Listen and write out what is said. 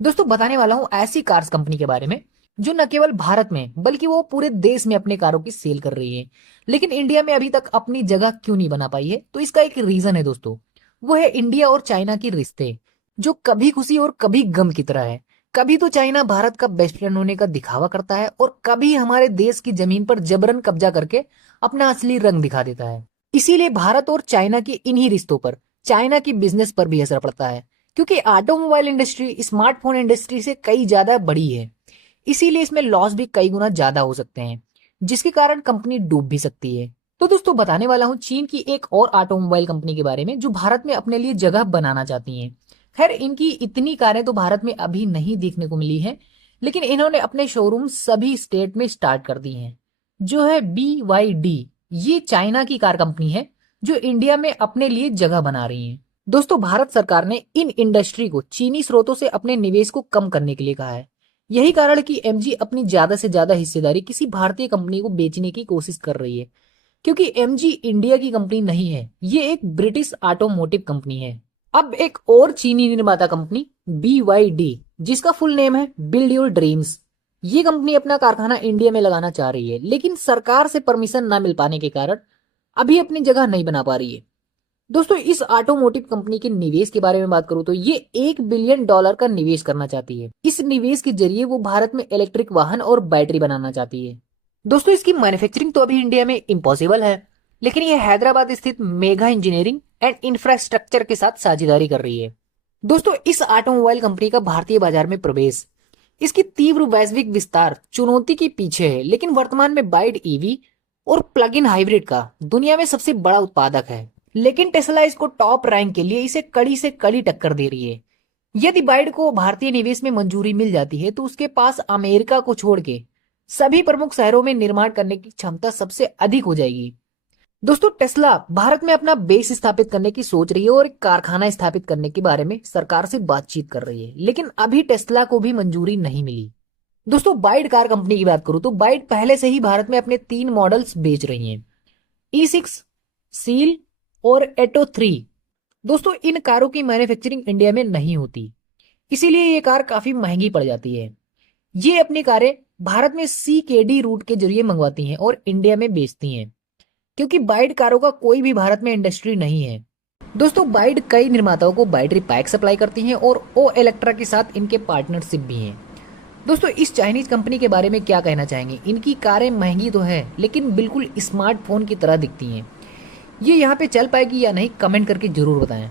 दोस्तों बताने वाला हूँ ऐसी कार्स कंपनी के बारे में जो न केवल भारत में बल्कि वो पूरे देश में अपने कारों की सेल कर रही है। लेकिन इंडिया में अभी तक अपनी जगह क्यों नहीं बना पाई है, तो इसका एक रीजन है दोस्तों। वो है इंडिया और चाइना के रिश्ते, जो कभी खुशी और कभी गम की तरह है। कभी तो चाइना भारत का बेस्ट फ्रेंड होने का दिखावा करता है और कभी हमारे देश की जमीन पर जबरन कब्जा करके अपना असली रंग दिखा देता है। इसीलिए भारत और चाइना के इन्हीं रिश्तों पर चाइना की बिजनेस पर भी असर पड़ता है, क्योंकि ऑटोमोबाइल इंडस्ट्री स्मार्टफोन इंडस्ट्री से कई ज्यादा बड़ी है। इसीलिए इसमें लॉस भी कई गुना ज्यादा हो सकते हैं, जिसके कारण कंपनी डूब भी सकती है। तो दोस्तों बताने वाला हूँ चीन की एक और ऑटोमोबाइल कंपनी के बारे में जो भारत में अपने लिए जगह बनाना चाहती है। खैर, इनकी इतनी कारें तो भारत में अभी नहीं देखने को मिली है, लेकिन इन्होंने अपने शोरूम सभी स्टेट में स्टार्ट कर दिए हैं। जो है BYD, ये चाइना की कार कंपनी है जो इंडिया में अपने लिए जगह बना रही है। दोस्तों भारत सरकार ने इन इंडस्ट्री को चीनी स्रोतों से अपने निवेश को कम करने के लिए कहा है। यही कारण है कि MG अपनी ज्यादा से ज्यादा हिस्सेदारी किसी भारतीय कंपनी को बेचने की कोशिश कर रही है, क्योंकि MG इंडिया की कंपनी नहीं है, ये एक ब्रिटिश ऑटोमोटिव कंपनी है। अब एक और चीनी निर्माता कंपनी BYD, जिसका फुल नेम है बिल्ड योर ड्रीम्स, ये कंपनी अपना कारखाना इंडिया में लगाना चाह रही है, लेकिन सरकार से परमिशन न मिल पाने के कारण अभी अपनी जगह नहीं बना पा रही है। दोस्तों इस ऑटोमोटिव कंपनी के निवेश के बारे में बात करूं तो ये $1 बिलियन का निवेश करना चाहती है। इस निवेश के जरिए वो भारत में इलेक्ट्रिक वाहन और बैटरी बनाना चाहती है। दोस्तों इसकी मैन्युफैक्चरिंग तो अभी इंडिया में इम्पॉसिबल है, लेकिन ये हैदराबाद स्थित मेगा इंजीनियरिंग एंड इंफ्रास्ट्रक्चर के साथ साझेदारी कर रही है। दोस्तों इस ऑटोमोबाइल कंपनी का भारतीय बाजार में प्रवेश, इसकी तीव्र वैश्विक विस्तार चुनौती के पीछे है, लेकिन वर्तमान में बाइड EV और प्लग इन हाइब्रिड का दुनिया में सबसे बड़ा उत्पादक है। लेकिन टेस्ला इसको टॉप रैंक के लिए इसे कड़ी से कड़ी टक्कर दे रही है। यदि बाइड को भारतीय निवेश में मंजूरी मिल जाती है तो उसके पास अमेरिका को छोड़ के सभी प्रमुख शहरों में निर्माण करने की क्षमता सबसे अधिक हो जाएगी। दोस्तों टेस्ला भारत में अपना बेस स्थापित करने की सोच रही है और एक कारखाना स्थापित करने के बारे में सरकार से बातचीत कर रही है, लेकिन अभी टेस्ला को भी मंजूरी नहीं मिली। दोस्तों बाइड कार कंपनी की बात करूं तो बाइड पहले से ही भारत में अपने 3 मॉडल्स बेच रही हैं, E6, सील और एटो 3। दोस्तों इन कारों की मैन्युफैक्चरिंग इंडिया में नहीं होती, इसीलिए ये कार काफी महंगी पड़ जाती है। ये अपनी कारें भारत में CKD रूट के जरिए मंगवाती हैं और इंडिया में बेचती हैं, क्योंकि बाइड कारों का कोई भी भारत में इंडस्ट्री नहीं है। दोस्तों बाइड कई निर्माताओं को बैटरी पैक सप्लाई करती हैं और ओ इलेक्ट्रा के साथ इनके पार्टनरशिप भी हैं। दोस्तों इस चाइनीज कंपनी के बारे में क्या कहना चाहेंगे? इनकी कारें महंगी तो है, लेकिन बिल्कुल स्मार्टफोन की तरह दिखती हैं। ये यहाँ पे चल पाएगी या नहीं, कमेंट करके जरूर बताएं।